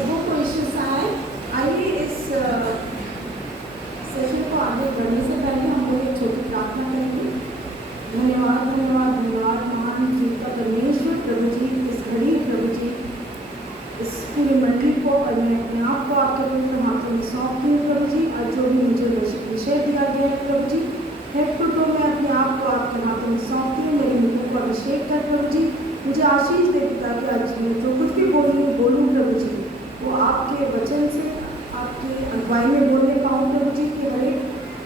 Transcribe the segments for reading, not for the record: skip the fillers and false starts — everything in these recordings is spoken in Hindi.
सबों को ईश्वर सहाय। आइए इस सेशन को आगे बढ़ने से पहले हम लोग एक छोटी प्रार्थना करेंगे। धन्यवाद धन्यवाद धन्यवाद महान जीवित परमेश्वर प्रभु जी, इस घड़ी प्रभु जी, इस पूरी मंडली को और मैं अपने आप को आपके पवित्र हाथों में सौंपती हूँ प्रभु जी। और जो भी मुझे विषय दिया गया है प्रभु जी, हेड टू टो मैं अपने आप को आपके हाथों में सौंपती हूँ। मेरे मुँह को अभिषेक कर प्रभु जी, मुझे आशीष दे ताकि आज मैं जो कुछ भी बोलूँ प्रभु जी वो आपके वचन से आपकी अगुवाई में बोलने पाऊँ प्रभु जी, कि हर एक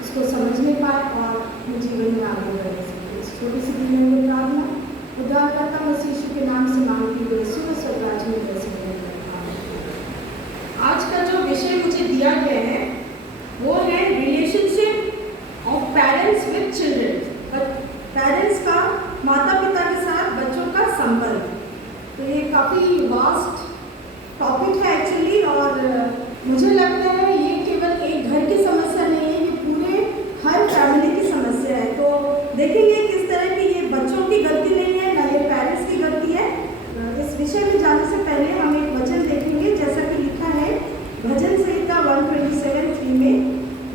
इसको समझने पाए और अपने जीवन में आगे बढ़ सके। इस छोटी सी दिन में प्रार्थना उद्धारकर्ता मसीह यीशु के नाम से मांगती हुए सुबह स्वराज में कर सकते हैं। आज का जो विषय मुझे दिया गया है वो है relationship of parents with children. Parents का माता पिता के साथ बच्चों का संबंध। तो ये काफ़ी वास्ट टॉपिक है एक्चुअली, और मुझे लगता है ये केवल एक घर की समस्या नहीं है, ये पूरे हर फैमिली की समस्या है। तो देखेंगे किस तरह की ये बच्चों की गलती नहीं है, ना ये पेरेंट्स की गलती है। इस विषय में जाने से पहले हम एक वचन देखेंगे, जैसा कि लिखा है भजन संहिता 127:3 में,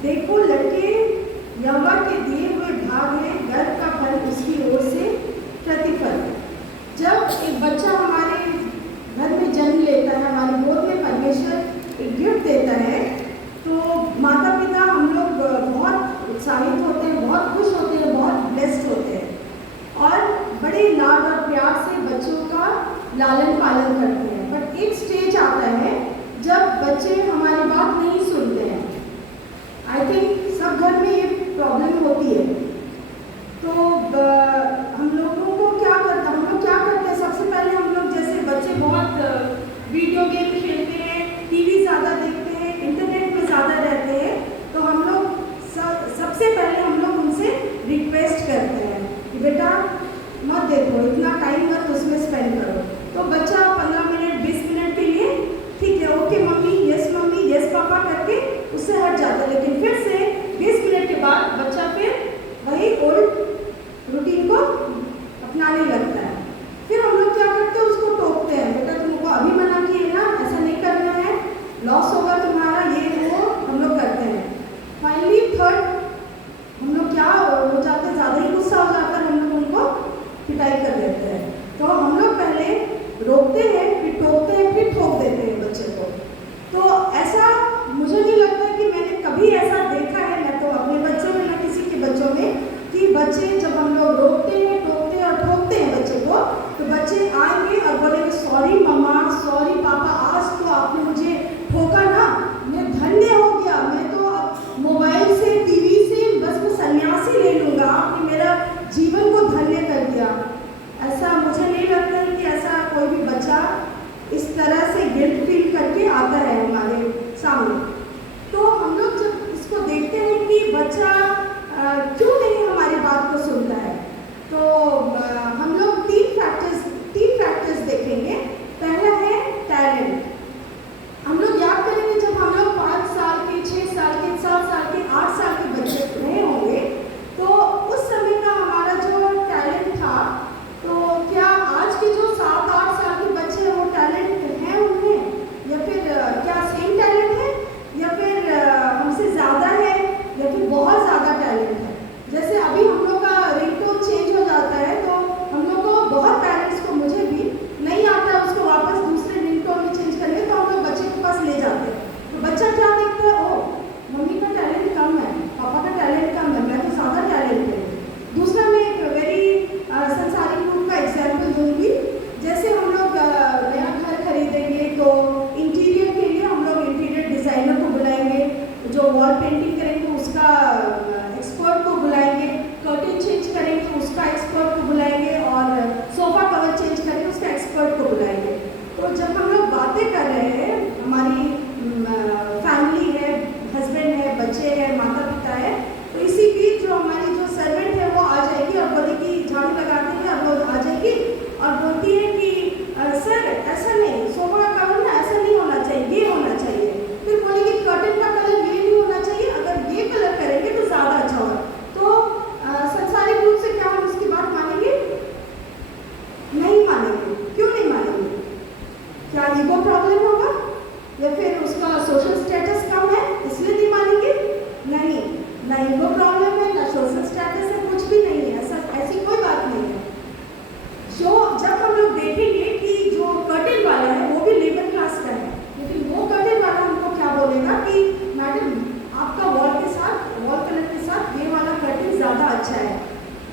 देखो लड़के यहोवा के दिए हुए भाग है, गर्भ का फल उसकी ओर से प्रतिफल। जब एक बच्चा हमारे घर में जन्म लेता है, हमारी गोद में परमेश्वर एक गिफ्ट देता है, तो माता पिता हम लोग बहुत उत्साहित होते हैं, बहुत खुश होते हैं, बहुत ब्लेस्ड होते हैं और बड़े लाड और प्यार से बच्चों का लालन पालन करते हैं। बट एक स्टेज आता है जब बच्चे हमारी बात नहीं सुनते हैं। आई थिंक सब घर में ये प्रॉब्लम होती है। तो हम लोग क्या करते हैं, सबसे पहले हम लोग जैसे बच्चे बहुत वीडियो गेम खेलते हैं, टीवी ज़्यादा देखते हैं, इंटरनेट पे ज़्यादा रहते हैं, तो हम लोग सबसे पहले हम लोग उनसे रिक्वेस्ट करते हैं कि बेटा मत देखो, इतना टाइम मत उसमें स्पेंड करो। तो बच्चा 15 मिनट 20 मिनट के लिए ठीक है, ओके मम्मी, यस पापा करके उससे हट जाता है। लेकिन फिर से 20 मिनट के बाद बच्चा फिर वही ओल्ड रूटीन को अपनाने लगता है। फिर हम लोग क्या करते हैं, उसको टोकते हैं, बेटा तुमको अभी मना किए ना, ऐसा नहीं करना है, लॉस होगा तुम्हारा, ये वो हम लोग करते हैं। फाइनली थर्ड हम लोग क्या हो जाते हैं, ज़्यादा ही गुस्सा हो जाता है, हम लोग उनको पिटाई कर देते हैं। तो हम लोग पहले रोकते हैं, फिर टोकते हैं, फिर ठोक देते हैं बच्चे को। तो ऐसा मुझे नहीं लगता कि मैंने कभी ऐसा देखा है, ना तो अपने बच्चों में ना किसी के बच्चों में, कि बच्चे जब हम लोग रोकते हैं, टोकते हैं और ठोकते हैं बच्चे को, तो बच्चे आएंगे और बोलेंगे सॉरी मम्मा, सॉरी पापा, आज तो आपने मुझे ठोका ना, मैं धन्य हो गया, मैं तो अब मोबाइल से टीवी से बस मैं सन्यासी ले लूँगा, आपने मेरा जीवन को धन्य कर दिया। ऐसा मुझे नहीं लगता है कि ऐसा कोई भी बच्चा इस तरह से गिल्ट फील करके आता है हमारे सामने। तो हम लोग जब इसको देखते हैं कि बच्चा क्यों नहीं हमारी बात को सुनता है, तो हम लोग तीन फैक्टर्स देखेंगे। पहला है टैलेंट। हम लोग याद करेंगे जब हम लोग 5 साल के, 6 साल के, 7 साल के, 8 साल के बच्चे रहे होंगे, तो उस समय का हमारा जो टैलेंट था, तो क्या आज के जो 7-8 साल के बच्चे हैं वो टैलेंट है उनमें, या फिर क्या सेम टैलेंट है, या फिर हमसे ज़्यादा है, या फिर बहुत ज़्यादा टैलेंट है। जैसे अभी हम लोग का रिंगटोन चेंज हो जाता है, तो हम लोग को बहुत पेरेंट्स को, मुझे भी नहीं आता है उसको वापस दूसरे रिंगटोन में चेंज करने, तो हम लोग बच्चे के पास ले जाते हैं। तो बच्चा क्या देखता है, ओ मम्मी का टैलेंट कम है, पापा का टैलेंट कम है, मैं तो ज़्यादा टैलेंट है। दूसरा मैं एक वेरी संसारिक रूप का एग्जाम्पल दूँगी। जैसे हम लोग नया घर खरीदेंगे, तो इंटीरियर के लिए हम लोग इंटीरियर डिज़ाइनर को बुलाएंगे, जो वॉल पेंटिंग करेंगे उसका एक्सपर्ट को बुलाएंगे, कर्टेन चेंज करेंगे उसका एक्सपर्ट को बुलाएंगे, और सोफ़ा कवर चेंज करेंगे उसका एक्सपर्ट को बुलाएंगे। तो जब हम लोग बातें कर रहे हैं, हमारी फैमिली है, हस्बैंड है, बच्चे हैं, माता पिता है, तो इसी बीच जो हमारी जो सर्वेंट है वो आ जाएगी और बोलेगी, झाड़ू लगाती है और वो आ जाएगी और बोलती है कि सर ऐसा नहीं, सोफ़ा का कवर ना ऐसा नहीं होना चाहिए, ये होना चाहिए। फिर बोलेगी कर्टेन का कलर ये नहीं होना चाहिए, अगर ये कलर करेंगे तो ज़्यादा अच्छा होगा। तो संसारिक रूप से क्या हम उसकी बात मानेंगे? नहीं मानेंगे। क्यों नहीं मानेंगे? क्या ईगो प्रॉब्लम होगा? या फिर उसका सोशल स्टेटस कम है इसलिए नहीं मानेंगे? नहीं, ना इनको प्रॉब्लम है, ना सोशल स्टेटस है, कुछ भी नहीं है, ऐसी कोई बात नहीं है। जो जब हम लोग देखेंगे कि जो कर्टेन वाला है वो भी लेबर क्लास का है, लेकिन वो कर्टेन वाला हमको क्या बोलेगा कि मैडम आपका वॉल कलर के साथ ये वाला कर्टेन ज़्यादा अच्छा है।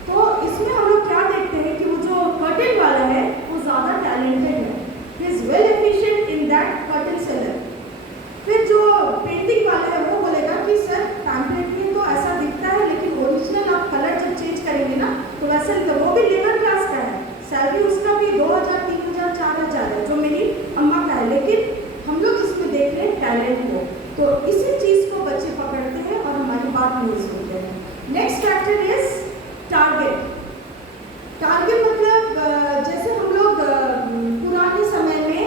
तो इसमें हम लोग क्या देखते हैं कि वो जो कर्टेन वाला है वो ज़्यादा टैलेंटेड है, he is well efficient in that curtain seller. फिर जो पेंटिंग वाला है वो बोलेगा कि सर पैम्पलेट में तो ऐसा दिखता है, लेकिन ओरिजिनल आप कलर जब चेंज करेंगे ना तो वैसे वो भी लेबर क्लास का है, सैलरी उसका भी 2000, 3000, 4000 है, जो मेरी अम्मा का है, लेकिन हम लोग इसमें देख रहे हैं टैलेंट को। तो इसी चीज़ को बच्चे पकड़ते हैं और हमारी बात नहीं सुनते हैं। Next factor is target. Target मतलब जैसे हम लोग पुराने समय में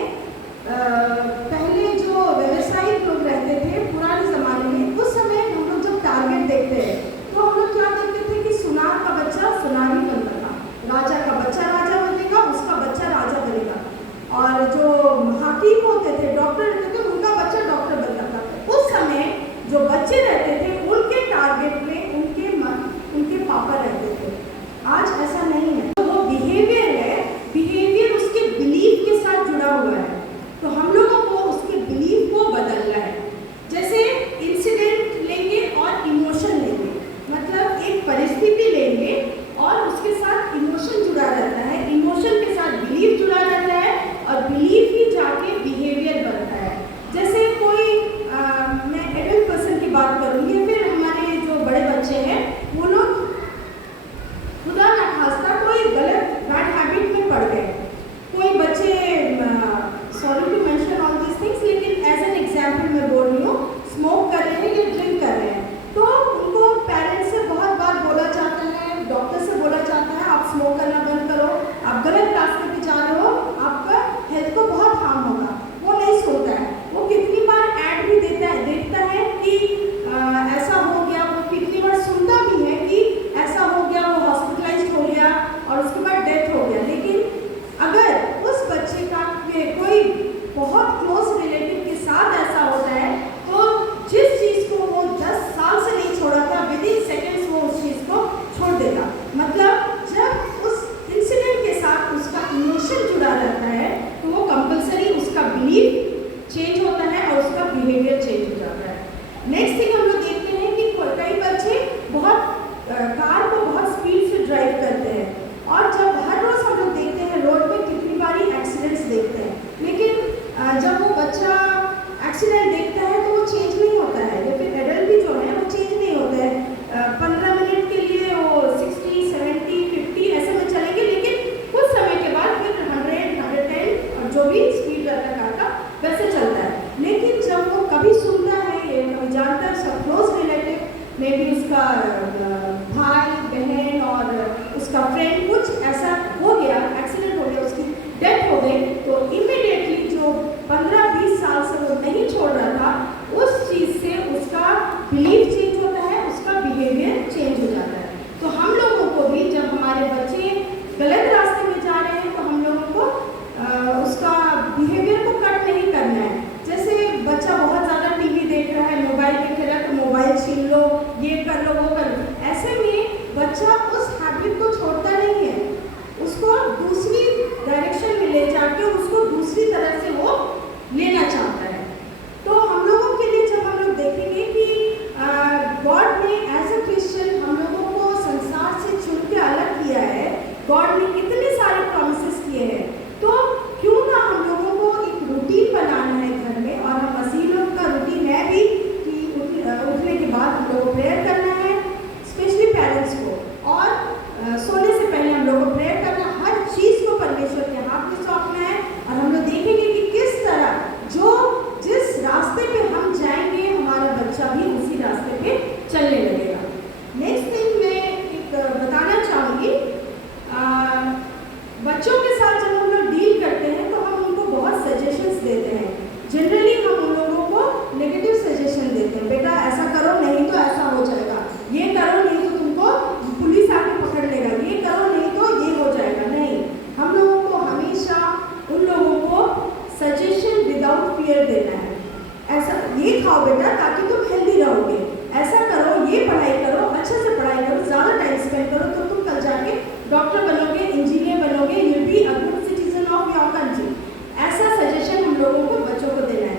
पहले जो व्यवसायिक लोग रहते थे पुराने ज़माने में, उस समय हम लोग जब टारगेट देखते हैं तो हम लोग क्या देखते थे कि सुनार का बच्चा सुनार ही बनता था, राजा का बच्चा राजा बनेगा, उसका बच्चा राजा बनेगा, और जो हकीम होते थे, डॉक्टर रहते थे, उनका बच्चा डॉक्टर बनता था। उस समय जो बच्चे रहते थे उनके टारगेट में उनके पापा रहते थे। आज ऐसा नहीं है। तो वो बिहेवियर है, बिहेवियर उसके बिलीफ के साथ जुड़ा हुआ है, तो हम लोगों को उसके बिलीफ को बदलना है। जैसे इंसिडेंट लेंगे और इमोशन लेंगे, मतलब एक परिस्थिति लेंगे और उसके साथ इमोशन जुड़ा रहता है, इमोशन के साथ बिलीफ जुड़ा रहता है, और बिलीफ ही जाके बिहेवियर बनता है। जैसे कोई मैं एडल्ट पर्सन की बात करूँगी, फिर हमारे जो बड़े बच्चे हैं वो लोग खुदा ना खास्ता कोई गलत बैड हैबिट में पड़ गए। कोई बच्चे sorry to mention all this things, लेकिन एज एन एग्जाम्पल मैं बोल रही हूँ, स्मोक कर रहे हैं या ड्रिंक कर रहे हैं, तो उनको पेरेंट्स से बहुत बार बोला जाता है, डॉक्टर से बोला जाता है आप स्मोक करना बंद करो, आप गलत रास्ते पे जा रहे हो, आपका हेल्थ को बहुत हार्म होगा। वो नहीं सुनता है, वो कितनी बार ऐड भी देखता है कि ऐसा हो गया, वो कितनी बार सुनता भी है कि ऐसा हो गया, वो हॉस्पिटलाइज्ड हो गया और उसके बाद डेथ हो गया। लेकिन अगर उस बच्चे का कोई बहुत क्लोज रिलेटिव के साथ ऐसा होता है तो जिस चीज़ को वो 10 साल से नहीं छोड़ा था, विदिन सेकेंड्स वो उस चीज़ को छोड़ देगा। मतलब जब उस इंसिडेंट के साथ उसका इमोशन जुड़ा रहता है तो वो कंपल्सरी उसका बिलीफ चेंज होता है और उसका बिहेवियर चेंज हो जाता है। नेक्स्ट थिंग हम लोग देखते हैं कि कई बच्चे बहुत कार को बहुत स्पीड से ड्राइव करते हैं, और जब हर रोज़ हम लोग देखते हैं रोड पे कितनी बारी एक्सीडेंट्स देखते हैं, लेकिन जब वो बच्चा एक्सीडेंट देखता है तो वो चेंज नहीं होता है, या फिर एडल्ट भी जो है वो चेंज नहीं होता है। 15 मिनट के लिए वो 60, 70, 50 ऐसे में चलेंगे, लेकिन कुछ समय के बाद फिर 100, 110 और जो भी स्पीड रहता है कार का वैसे चलता है। लेकिन जब वो कभी सुनता है, कभी जानता है उसका क्लोज रिलेटिव में भी उसका भाई बहन और उसका फ्रेंड कुछ ऐसा हो गया, एक्सीडेंट हो गया, उसकी डेथ हो गई, तो इमीडिएटली जो 15-20 साल से वो नहीं छोड़ रहा था, उस चीज़ से उसका बिलीफ चेंज होता है, उसका बिहेवियर चेंज हो जाता है। तो हम लोगों को भी जब हमारे बच्चे गलत रास्ते में जा रहे हैं तो हम लोगों को उसका बिहेवियर को कट नहीं करना है। जैसे बच्चा बहुत ज़्यादा टीवी देख रहा है, मोबाइल देख रहा है, तो मोबाइल छीन लो, ये कर लो, वो कर लो। ऐसे में बच्चा उस हैबिट को छोड़ता नहीं है, उसको दूसरी डायरेक्शन में ले जाके उसको दूसरी तरह से वो लेना चाहता है। तो हम लोगों के लिए जब हम लोग देखेंगे कि गॉड ने एज अ क्रिश्चियन हम लोगों को संसार से चुन के अलग किया है, गॉड ने इतने सारे प्रॉमिसेस किए हैं, तो क्यों ना हम लोगों को एक रूटीन बनाना है घर में। और हम मसीह लोग का रूटीन है भी कि उठने के बाद हम लोग को प्रेयर करना है, स्पेशली पेरेंट्स को, और सोने से पहले हम लोग को प्रेयर करना, हर चीज़ को परमेश्वर के हाथ में सौंपना है। और हम लोग देखेंगे कि किस तरह जिस रास्ते पे हम जाएंगे हमारा बच्चा भी उसी रास्ते पे चलने लगेगा। नेक्स्ट थिंग मैं एक बताना चाहूँगी, बच्चों के साथ जब हम लोग डील करते हैं तो हम उनको बहुत सजेशंस देते हैं। जनरली हम उन लोगों को नेगेटिव सजेशन देते हैं, बेटा ऐसा करो नहीं तो ऐसा हो जाएगा, ये करो नहीं तो तुमको पुलिस आके पकड़ लेगा, ये करो नहीं तो ये हो जाएगा। नहीं, हम लोगों को हमेशा उन लोगों को सजेशन विदाउट फियर देना है। ऐसा ये खाओ बेटा ताकि तुम हेल्दी रहोगे, ऐसा करो, ये पढ़ाई करो, अच्छे से पढ़ाई करो, ज़्यादा टाइम स्पेंड करो, तो तुम कल जाके डॉक्टर बनोगे, इंजीनियर बनोगे, you be a good citizen of your country. ऐसा सजेशन हम लोगों को बच्चों को देना है।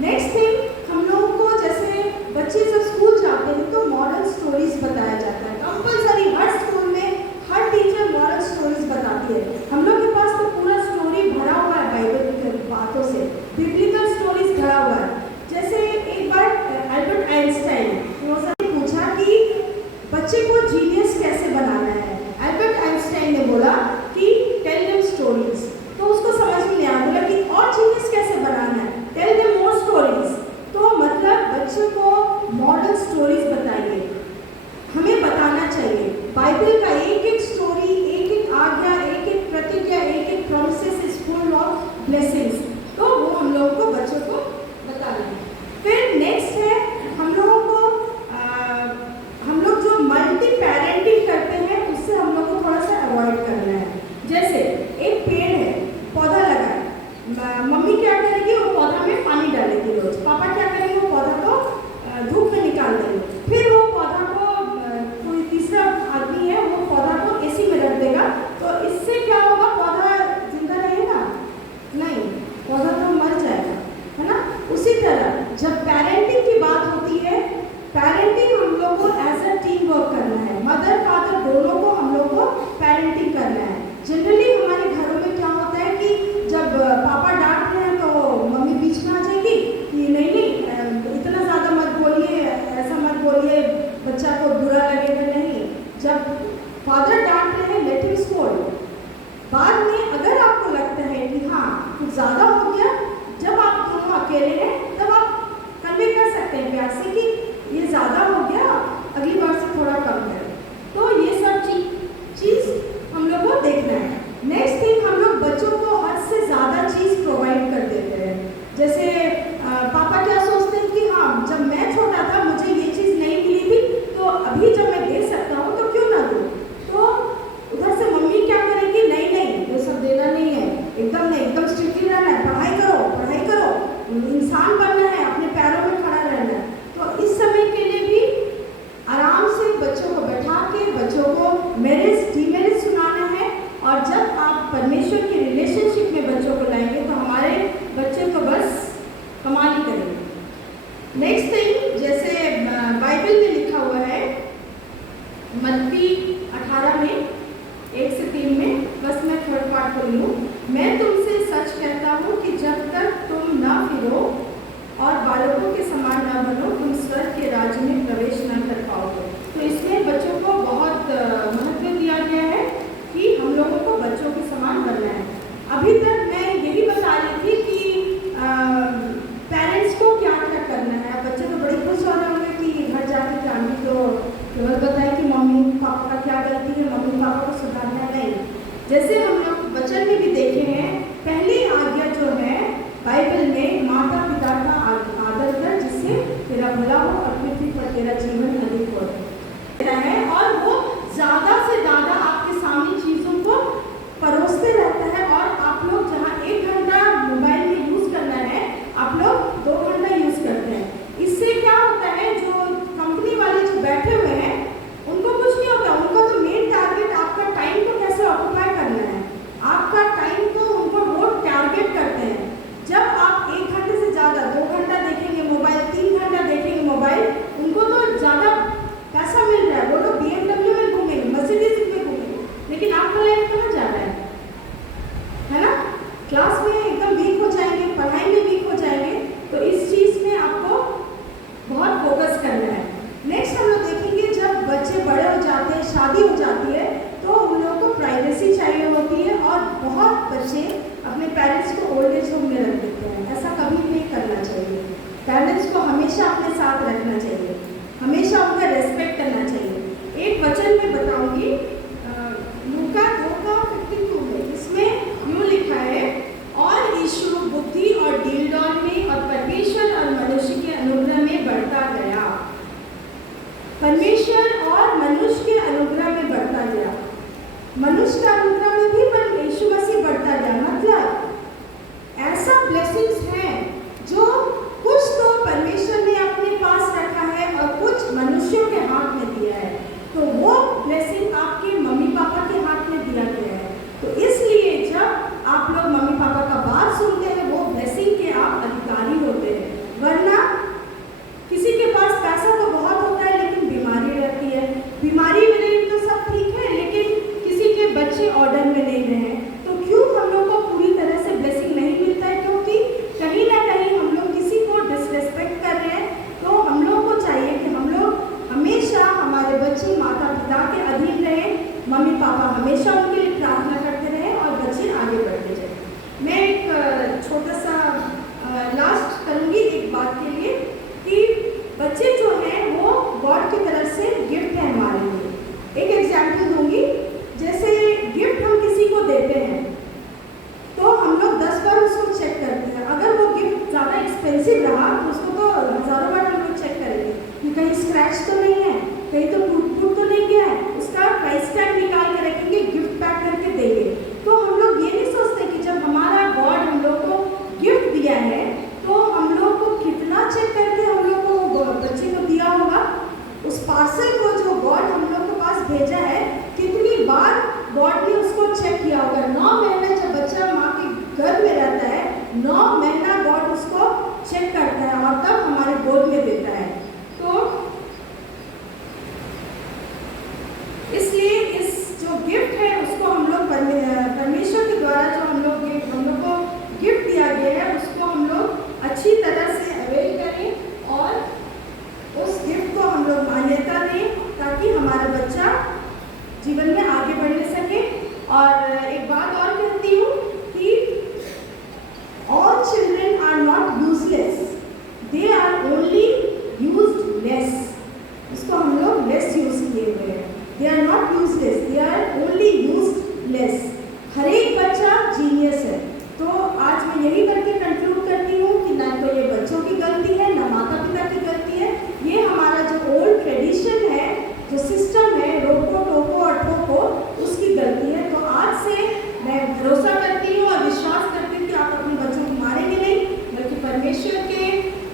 नेक्स्ट थिंग, हम लोगों को जैसे बच्चे जब स्कूल जाते हैं तो मॉरल स्टोरीज बताया जाता है कंपल्सरी। हर स्कूल में हर टीचर मॉरल स्टोरीज बताती है। हम लोग के पास तो पूरा स्टोरी भरा हुआ है बाइबल की बातों से, बिब्लिकल स्टोरीज भरा हुआ है। जैसे एक बार अल्बर्ट आइंस्टाइन ने पूछा कि बच्चे को जीनियस कैसे बनाना है। अल्बर्ट आइंस्टाइन ने बोला कि टेल देम स्टोरीज। तो उसको समझ में नहीं आया, बोला कि और जीनियस कैसे बनाना है, टेल देम मोर स्टोरीज। तो मतलब बच्चों को मॉरल स्टोरीज बताइए, हमें बताना चाहिए। बाइबल का एक एक स्टोरी, एक एक आज्ञा, एक एक प्रतिज्ञा, एक एक promises is full of blessings, तो वो हम लोगों को बच्चों को बताना है। फिर नेक्स्ट है हम लोगों को हम लोग जो मल्टी पेरेंटिंग करते हैं उससे हम लोग को थोड़ा सा अवॉइड करना है। जैसे एक पेड़ है, पौधा लगा है, मम्मी क्या करेगी, वो पौधा में पानी डालेगी रोज, पापा क्या करेंगे, वो पौधा को धूप में निकाल देंगे, फिर वो पौधा को कोई तीसरा आदमी है वो पौधा को एसी में रख देगा, तो इससे क्या होगा, पौधा जिंदा रहेगा? नहीं, पौधा तो मर जाएगा, है ना। उसी तरह जब पेरेंटिंग की बात होती है, पेरेंटिंग हम लोग को एज अ टीम वर्क करना है, मदर फादर दोनों को हम लोग को पेरेंटिंग करना है। जनरली हमारे घरों में क्या होता है कि जब पापा डांट रहे हैं तो मम्मी बीच में आ जाएगी कि नहीं इतना ज़्यादा मत बोलिए, ऐसा मत बोलिए, बच्चा को बुरा लगेगा। नहीं, जब फादर डांट रहे हैं लेट हिम स्कोल्ड। बाद में अगर आपको लगता है कि हाँ कुछ ज़्यादा हो गया, जब आप दोनों अकेले हैं तब आप कन्वे कर सकते हैं प्यार से कि ये ज़्यादा हो गया, अगली बार से थोड़ा कम करें। तो ये सब चीज़ हम लोग को देखना है। नेक्स्ट थिंग, हम लोग बच्चों को हद से ज़्यादा चीज़ प्रोवाइड कर देते हैं। जैसे पापा क्या सोचते हैं कि हाँ जब मैं छोटा था मुझे ये चीज़ नहीं मिली थी, तो अभी जब मैं दे सकता हूँ तो क्यों ना दूँ। तो उधर से मम्मी क्या करेगी, नहीं ये सब देना नहीं है, एकदम नहीं, एकदम स्ट्रिक्टली रहना है, पढ़ाई करो, इंसान बनना है, अपने पैरों में खड़ा रहना है। तो इस समय के लिए भी आराम से बच्चों को बैठा के बच्चों को मेरिट्स डीमेरिट्स सुनाना है। और जब आप परमेश्वर की रिलेशनशिप में बच्चों को लाएंगे तो हमारे बच्चे तो बस कमाल ही करेंगे। नेक्स्ट थिंग, जैसे बाइबल में लिखा हुआ है मत्ती 18 में 1 से 3 में, बस मैं थर्ड पार्ट को लूँ। मैं तुमसे सच कहता हूँ कि जब तक तुम न फिरो और बालकों के समान न बनो, तुम स्वर्ग के राज्य में प्रवेश न कर पाओगे। तो इसमें बच्चों को बहुत महत्व दिया गया है कि हम लोगों को बच्चों के समान बनना है। अभी तक मैं यही बता रही थी कि पेरेंट्स को क्या क्या करना है। बच्चे तो बड़े खुश हो रहे होंगे कि घर जाके फैमिली तो केवल बताए कि मम्मी पापा का क्या गलती है, मम्मी पापा को सुधारना है। नहीं, जैसे हम लोग वचन में भी देखे हैं, पहली आज्ञा जो है बाइबल में, माता पिता का आदर कर जिससे तेरा भला हो और पृथ्वी पर तेरा जीवन अधिक हो है। और वो ज़्यादा से ज़्यादा आपके सामने चीज़ों को परोसते रहता है। और आप लोग जहाँ 1 घंटा मोबाइल में यूज़ करना है, आप लोग 2 घंटा यूज़ करते हैं। इससे क्या होता है, जो कंपनी वाले जो बैठे हुए हैं उनको कुछ नहीं होता, उनको तो मेन टारगेट आपका टाइम को कैसे ऑक्यूपाई करना है, आपका टाइम को उनको वो टारगेट करते हैं। जब आप 1 घंटे से ज़्यादा 2 घंटा देखेंगे मोबाइल, 3 घंटा देखेंगे मोबाइल, उनको तो ज़्यादा पैसा मिल रहा है, वो लोग BMW में घूमेंगे, मर्सिडीज में घूमेंगे, लेकिन आपका लाइफ कहाँ जा रहा है ना। क्लास में एकदम वीक हो जाएंगे, पढ़ाई में वीक हो जाएंगे। तो इस चीज़ में आपको बहुत फोकस करना है। नेक्स्ट हम लोग देखेंगे, जब बच्चे बड़े हो जाते हैं, शादी हो जाती है, तो उन लोगों को प्राइवेसी चाहिए होती है। और बहुत बच्चे अपने पेरेंट्स को ओल्ड एज होम में रख देते हैं। ऐसा कभी नहीं करना चाहिए। पेरेंट्स को हमेशा अपने साथ रखना चाहिए, हमेशा उनका रेस्पेक्ट करना चाहिए। एक वचन में बताऊंगी, लूका 2:52 में, इसमें यूँ लिखा है, और यीशु बुद्धि और डीलडॉल में और परमेश्वर और मनुष्य के अनुग्रह में बढ़ता गया। परमेश्वर और मनुष्य के अनुग्रह में बढ़ता गया। मनुष्य के अनुग्रह में भी यीशु मसीह बढ़ता गया। मतलब ऐसा ब्लेसिंग्स हैं जो कुछ तो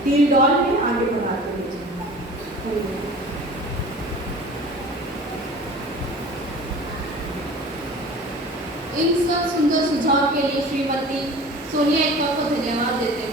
तिल डॉल में आगे बढ़ाते ले जाएं। इन सब सुंदर सुझाव के लिए श्रीमती सोनिया एक्का को धन्यवाद देते हैं।